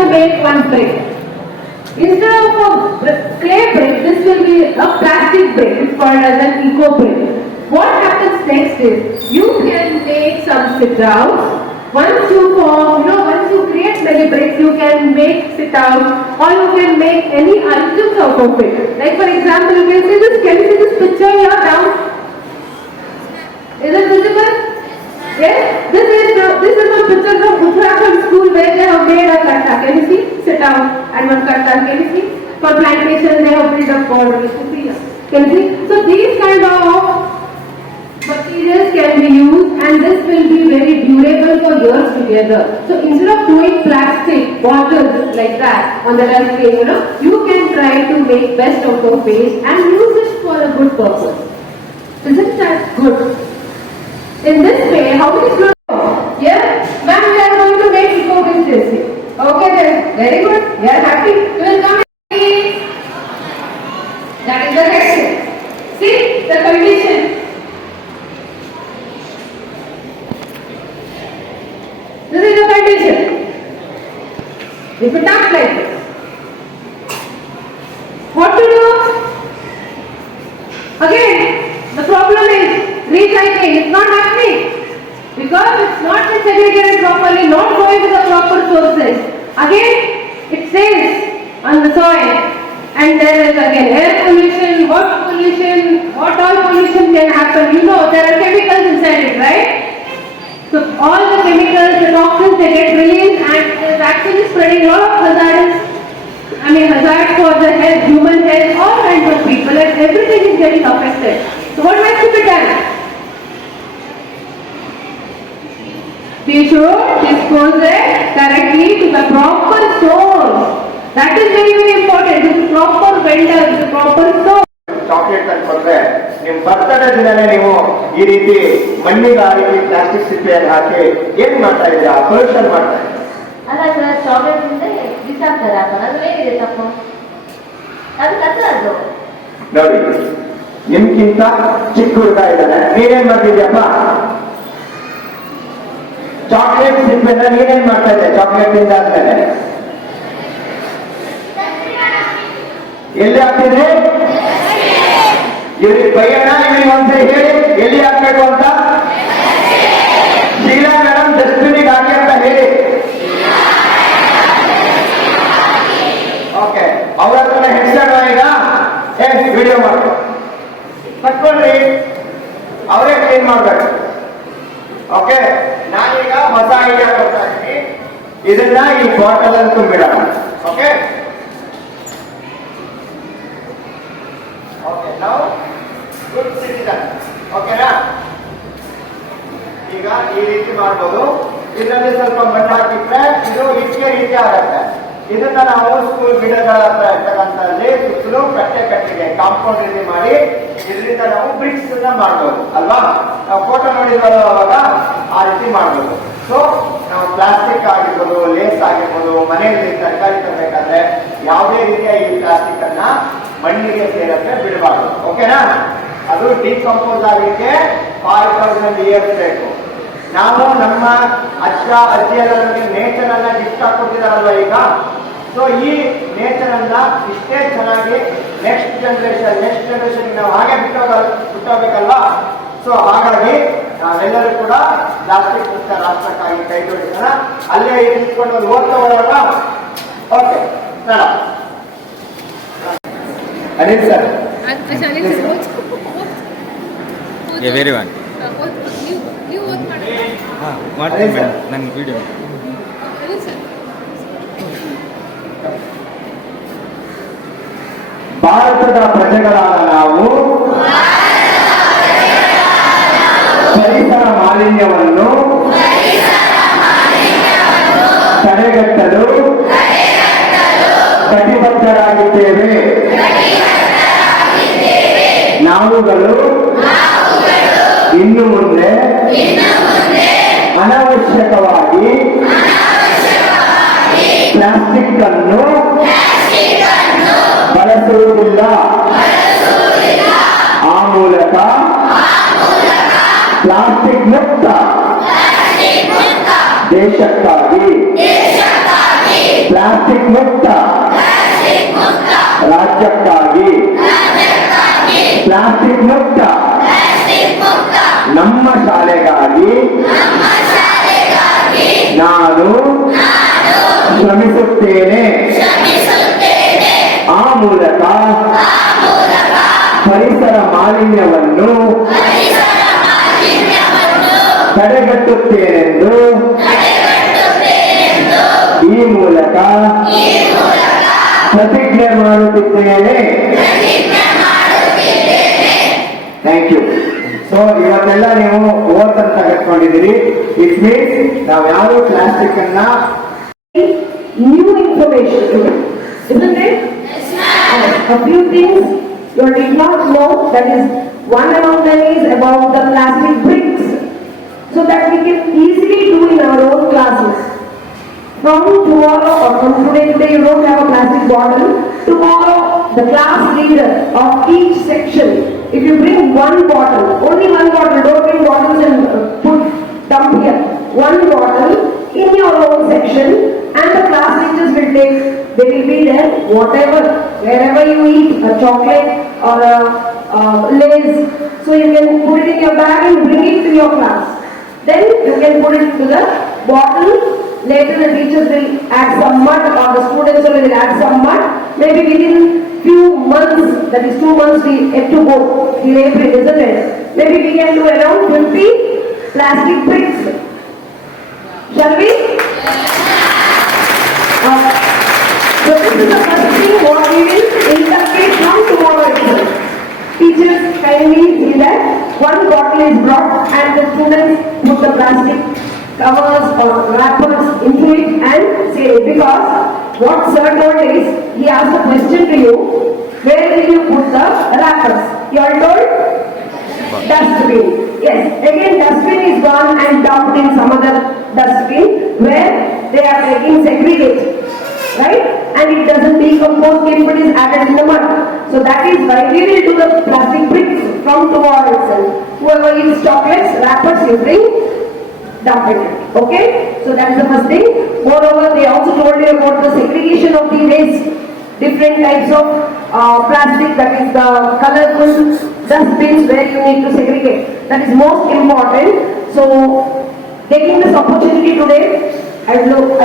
to make one brick. Instead of a clay brick, this will be a plastic brick. It's called as an eco brick. What happens next is you can make some sit-downs. Once you create many bricks, you can make sit-downs, or you can make any items out of it. Like for example, you can see this. Can you see this picture here down? Is it visible? Yes. This is a picture from Uttarakhand school where they have made a katta. Can you see? Sit down and one katta. Can you see? For plantation, they have built a border. Can you see? So these kind of materials can be used, and this will be very durable for years together. So instead of throwing plastic bottles like that on the dustbin, you can try to make best out of waste and use it for a good purpose. Isn't that good? In this way, how many students? Yes, ma'am, we are going to make eco business. Okay then, very good. We are happy. You will come. That is the next. See the condition. This is the condition. If it acts like this, what to do? Again, the problem is recycling. It's not happening because it's not segregated properly, not going to the proper sources. Again, it stays on the soil, and there is again air pollution, water pollution. What all pollution can happen? There are chemicals inside it, right? So all the chemicals, the toxins, they get released, and it is actually spreading a lot of hazards for the health, human health, all kinds of people, and everything is getting affected. So what has to be done? We should dispose it correctly to the proper source. That is very, very important. To the proper vendor, to the proper source. Chocolate ಅಂತ ಕೊಟ್ರೆ ನಿಮ್ birthday ದಿನನೇ ನೀವು ಈ ರೀತಿ ಮಣ್ಣಿಗೆ ಆ ರೀತಿ ಪ್ಲಾಸ್ಟಿಕ್ ಸಿಪ್ಪೆಯನ್ನು ಹಾಕಿ ಏನ್ ಮಾಡ್ತಾ ಇದ್ದೀರಾ? ಪೊಲ್ಯೂಷನ್ ಮಾಡ್ತಾ ಇದ್ದೀರಾ. ಅಲ್ಲ ಸರ್, ಚಾಕ್ಲೇಟ್ ಇಂದ ಬಿಸಾಕ್ತಾರೆ ಅದು ಹೇಗಿದೆ ತಪ್ಪು? ಅದು ಕಸ ಅದು. ನೋಡಿ, ನಿಮ್ಗಿಂತ ಚಿಕ್ಕ ಹುಡುಗ ಇದ್ದಾನೆ, ನೀನೇನ್ ಮಾಡ್ತಿದ್ಯಪ್ಪ? ಚಾಕ್ಲೇಟ್ ಸಿಪ್ಪೆನ ನೀನೇನ್ ಮಾಡ್ತಾ ಇದ್ದೆ? ಚಾಕ್ಲೇಟ್ ಇಂದ ಆದ್ಮೇಲೆ ಎಲ್ಲಿ ಹಾಕ್ತಿದ್ರಿ? ಇವ್ರಿಗೆ ಬೈಯೋಣ, ಇವ್ರಿಗೆ ಒಂದ್ಸರಿ ಹೇಳಿ ಎಲ್ಲಿ ಹಾಕ್ಬೇಕು ಅಂತ. ಶೀಲಾ ಮೇಡಮ್ ಡಸ್ಟ್ಬಿನ್ಗೆ ಹಾಕಿ ಅಂತ ಹೇಳಿ. ಓಕೆ, ಅವ್ರ ಹತ್ರ ಹೆಡ್ಸೋಣ ಈಗ. ವಿಡಿಯೋ ಮಾಡ್ಕೊ ಕಟ್ಕೊಳ್ರಿ, ಅವರೇ ಕ್ಲೀನ್ ಮಾಡ್ಬೇಕು. ಓಕೆ, ನಾನೀಗ ಹೊಸ ಐಡಿಯಾ ಕೊಡ್ತಾ ಇದ್ದೀನಿ. ಇದನ್ನ ಈ ಬಾಟಲ್ ಅಂತ ತುಂಬಿಡೋಣ. ಓಕೆ, ನಾವು ಗುಡ್ ಸಿಟಿಜನ್. ಓಕೆನಾ? ಈಗ ಈ ರೀತಿ ಮಾಡ್ಬೋದು. ಇದರಲ್ಲಿ ಸ್ವಲ್ಪ ಮಣ್ಣು ಹಾಕಿಟ್ರೆ ಇದು ಇಟ್ಟಿಗೆ ರೀತಿ ಆಗುತ್ತೆ. ಇದನ್ನ ನಾವು ಸ್ಕೂಲ್ ಗಿಡಗಳ ಹತ್ರ ಇರ್ತಕ್ಕಂಥಲ್ಲಿ ಸುತ್ತಲೂ ಕಟ್ಟಿಗೆ ಕಾಂಪೌಂಡ್ ರೀತಿ ಮಾಡಿ ಇದರಿಂದ ನಾವು ಬ್ರಿಕ್ಸ್ ಮಾಡ್ಬೋದು ಅಲ್ವಾ? ನಾವು ಫೋಟೋ ನೋಡಿರೋದು ಅವಾಗ ಆ ರೀತಿ ಮಾಡ್ಬೋದು. ಸೊ ನಾವು ಪ್ಲಾಸ್ಟಿಕ್ ಆಗಿರ್ಬೋದು, ಲೇಸ್ ಆಗಿರ್ಬೋದು, ಮನೆಯಲ್ಲಿ ತರಕಾರಿ ತರಬೇಕಾದ್ರೆ ಯಾವುದೇ ರೀತಿಯ ಈ ಪ್ಲಾಸ್ಟಿಕ್ ಅನ್ನ ಮಣ್ಣಿಗೆ ಸೇರಕ್ಕೆ ಬಿಡಬಾರ್ದು. ಓಕೆನಾ? ಅದು ಡಿಕಂಪೋಸ್ ಆಗಲಿಕ್ಕೆ 5000 ಇಯರ್ಸ್ ಬೇಕು. ನಾವು ನಮ್ಮ ಅಜ್ಜಿಯರ ನೇಚರ್ ಅನ್ನ ಗಿಫ್ಟ್ ಹಾಕೊಟ್ಟಿದಾರಲ್ವ ಈಗ. ಸೊ ಈ ನೇಚರ್ ಅನ್ನ ಇಷ್ಟೇ ಚೆನ್ನಾಗಿ ನೆಕ್ಸ್ಟ್ ಜನರೇಷನ್ ನಾವು ಹಾಗೆ ಬಿಟ್ಟೋಗ್ಬೇಕಲ್ವಾ? ಸೊ ಹಾಗಾಗಿ ನಾವೆಲ್ಲರೂ ಕೂಡ ಪ್ಲಾಸ್ಟಿಕ್ ಮುಕ್ತ ರಾಷ್ಟ್ರಕ್ಕಾಗಿ ಕೈ ಜೋಡಿಸೋಣ. ಅಲ್ಲೇ ಇಟ್ಕೊಂಡು ಒಂದು ಓದ್ತಾ ಹೋಗೋಣ. Okay, Anil sir. ಎವ್ರಿವನ್ ಮಾಡ್ತೀನಿ ಮೇಡಮ್, ನನ್ನ ವಿಡಿಯೋ. ಭಾರತದ ಪ್ರಜೆಗಳಾದ ನಾವು ಪರಿಸರ ಮಾಲಿನ್ಯವನ್ನು ತಡೆಗಟ್ಟಲು ಕಟಿಬದ್ಧರಾಗಿದ್ದೇವೆ. ನಾವುಗಳು ಇನ್ನು ಮುಂದೆ ಅನವಶ್ಯಕವಾಗಿ ಪ್ಲಾಸ್ಟಿಕ್ ಅನ್ನು ಬಳಸುವುದಿಲ್ಲ. ಆ ಮೂಲಕ ಪ್ಲಾಸ್ಟಿಕ್ ಮುಕ್ತ ದೇಶಕ್ಕಾಗಿ ಪ್ಲಾಸ್ಟಿಕ್ ಮುಕ್ತ ರಾಜ್ಯಕ್ಕಾಗಿ ಪ್ಲಾಸ್ಟಿಕ್ ಮುಕ್ತ ನಮ್ಮ ಶಾಲೆಗಾಗಿ ನಾನು ಶ್ರಮಿಸುತ್ತೇನೆ. ಆ ಮೂಲಕ ಪರಿಸರ ಮಾಲಿನ್ಯವನ್ನು ತಡೆಗಟ್ಟುತ್ತೇನೆಂದು ಈ ಮೂಲಕ ಪ್ರತಿಜ್ಞೆ ಮಾಡುತ್ತಿದ್ದೇನೆ. Thank you. ಸೊ ಇವತ್ತೆಲ್ಲ ನೀವು ಓದ್ತಂತ ತೆಗೆದುಕೊಂಡಿದ್ದೀರಿ. ಇಟ್ ಮೀನ್ಸ್ ನಾವು ಯಾರು ಪ್ಲಾಸ್ಟಿಕ್ ಅನ್ನ new information today, isn't it? A few things you did not know, that is one among them is about the plastic bricks, so that we can easily do in our own classes. From tomorrow or from today you don't have a plastic bottle. Tomorrow the class leader of each section, if you bring one bottle, only one bottle, don't bring bottles and dump here. One bottle in your own section, and the class teachers will take, they will be there, whatever, wherever you eat, a chocolate or a Lay's, so you can put it in your bag and bring it to your class. Then you can put it to the bottle. Later the teachers will add some mud, or the students will add some mud. Maybe within few months, that is 2 months we have to go in April, isn't it? Maybe we can do around 50 plastic bricks. Shall we? So this is the first thing what we will inculcate from tomorrow itself. Teachers kindly see that one bottle is brought and the students put the plastic covers or wrappers into it and say it, because what sir told is, he asked a question to you, where will you put the wrappers? You are told dustbin. Yes, again dustbin is gone and dumped in some other dustbin where they are taking segregate, right? And it doesn't decompose if it is added in the mud. So that is why we will do the plastic bricks from tomorrow itself. Whoever eats chocolates, wrappers, you bring, dump it. Okay? So that is the first thing. Moreover, they also told you about the segregation of the waste. Different types of plastic, that is the colorful dustbins where you need to segregate. That is most important. So taking this opportunity today, I would